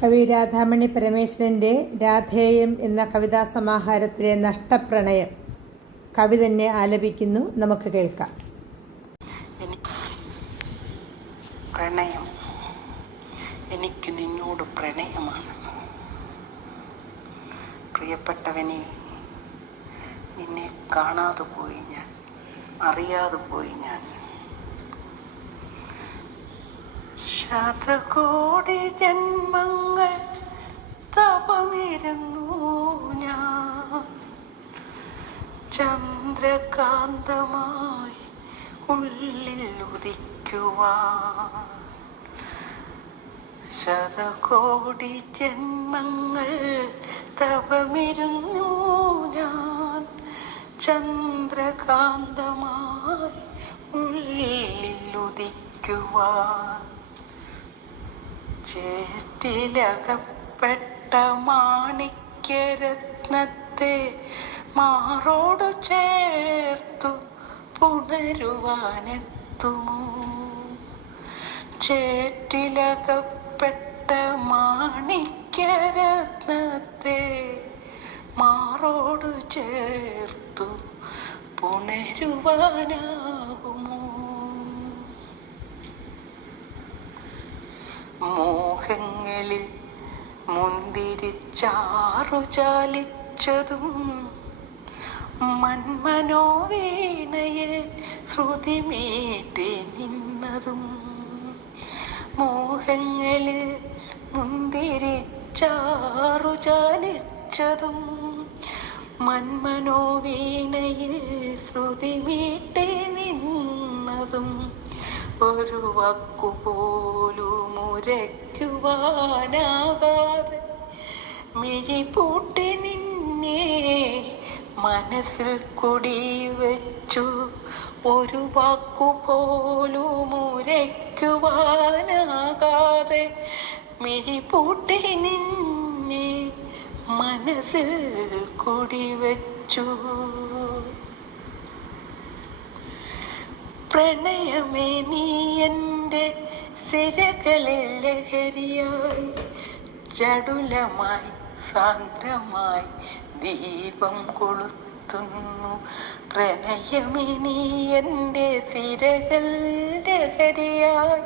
കവി രാധാമണി പരമേശ്വരൻ്റെ രാധേയം എന്ന കവിതാ സമാഹാരത്തിലെ നഷ്ടപ്രണയം കവി തന്നെ ആലപിക്കുന്നു. നമുക്ക് കേൾക്കാം. പ്രണയം, എനിക്ക് നിന്നോട് പ്രണയമാണ്. പ്രിയപ്പെട്ടവനെ, നിന്നെ കാണാതെ പോയി ഞാൻ, അറിയാതെ പോയി ഞാൻ. ശതകോടി ജന്മങ്ങൾ തപമിരുന്നു ഞാൻ, ചന്ദ്രകാന്തമായി ഉള്ളിൽ ഉദിക്കുവാൻ. ശതകോടി ജന്മങ്ങൾ തപമിരുന്നു ഞാൻ, ചന്ദ്രകാന്തമായി ഉള്ളിൽ ഉദിക്കുവാൻ. ചേറ്റിലകപ്പെട്ട മാണിക്യരത്നത്തെ മാറോടു ചേർത്തു പുണരുവാനെത്തുമോ? ചേറ്റിലകപ്പെട്ട മാണിക്യരത്നത്തെ മാറോടു ചേർത്തു പുണരുവാനാകുമോ? മോഹങ്ങളിൽ മുന്തിരിച്ചാറു ചാലിച്ചതും മന്മനോവീണയിൽ ശ്രുതിമീട്ടി നിന്നതും. മോഹങ്ങളിൽ മുന്തിരിച്ചാറു ചാലിച്ചതും മന്മനോവീണയിൽ ശ്രുതിമീട്ടി നിന്നതും. ഒരു വാക്കുപോലും ഉരയ്ക്കുവാനാകാതെ മിഴിപൂട്ടി നിന്നെ മനസ്സിൽ കുടിവെച്ചു. ഒരു വാക്കുപോലും ഉരയ്ക്കുവാനാകാതെ മിഴിപൂട്ടി നിന്നെ മനസ്സിൽ കുടിവെച്ചു. പ്രണയമേ, നീ എൻ്റെ സിരകളിൽ ലഹരിയായി ചടുലമായി സാന്ദ്രമായി ദീപം കൊളുത്തുന്നു. പ്രണയമേ, നീ എൻ്റെ സിരകൾ ലഹരിയായി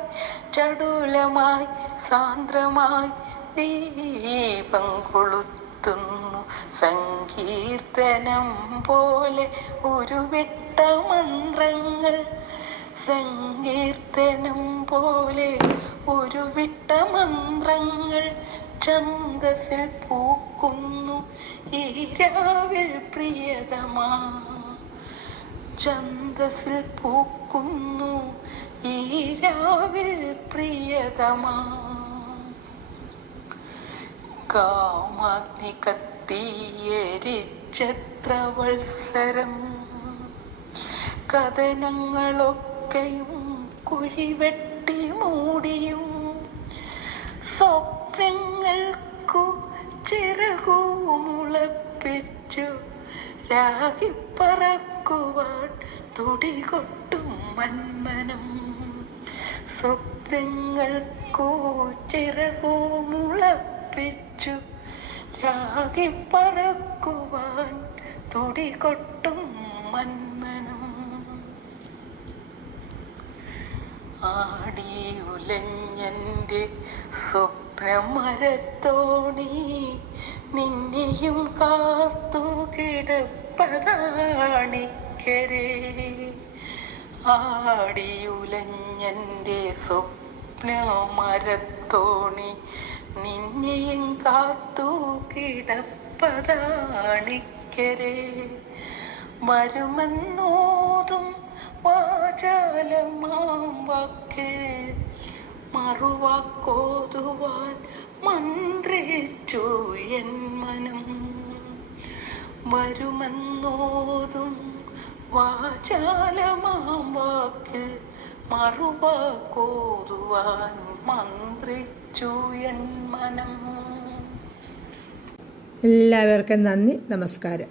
ചടുലമായി സാന്ദ്രമായി ദീപം കൊളുത്തുന്നു. സങ്കീർത്തനം പോലെ ഉരുവിട്ട മന്ത്രങ്ങൾ, സങ്കീർത്തനം പോലെ ഉരുവിട്ട മന്ത്രങ്ങൾ ഛന്ദസ്സിൽ പൂക്കുന്നു ഈ രാവിൽ പ്രിയതമാ. ഛന്ദസ്സിൽ പൂക്കുന്നു ഈ രാവിൽ പ്രിയതമാ. കാമാഗ്നി കത്തിയെരിച്ചെത്ര വത്സരം, കഥനങ്ങളൊക്കെയും കുഴിവെട്ടി മൂടിയും സ്വപ്നങ്ങൾക്കു ചിറകു മുളപ്പിച്ചു രാഗിപ്പറക്കുവാൻ തുടികൊട്ടും മന്മനം. സ്വപ്നങ്ങൾക്കു ചിറകു മുളപ്പിച്ചു രാഗിപ്പറക്കുവാൻ തുടികൊട്ടും മന്മനം. ആടിയുലഞ്ഞെൻ്റെ സ്വപ്നമരത്തോണി നിന്നെയും കാത്തു കിടപ്പതാണിക്കരെ. ആടിയുലഞ്ഞെൻ്റെ സ്വപ്നമരത്തോണി നിന്നെയും കാത്തു കിടപ്പതാണിക്കരെ. വരുമെന്നോതും വാചാലമാം വാക്കിൽ മറുവാക്കോതുവാൻ മന്ത്രിച്ചു എൻ മനം. വരുമെന്നോതും വാചാലമാം വാക്കിൽ മറുവാക്കോതുവാൻ മന്ത്രിച്ചു എൻ മനം. എല്ലാവർക്കും നന്ദി, നമസ്കാരം.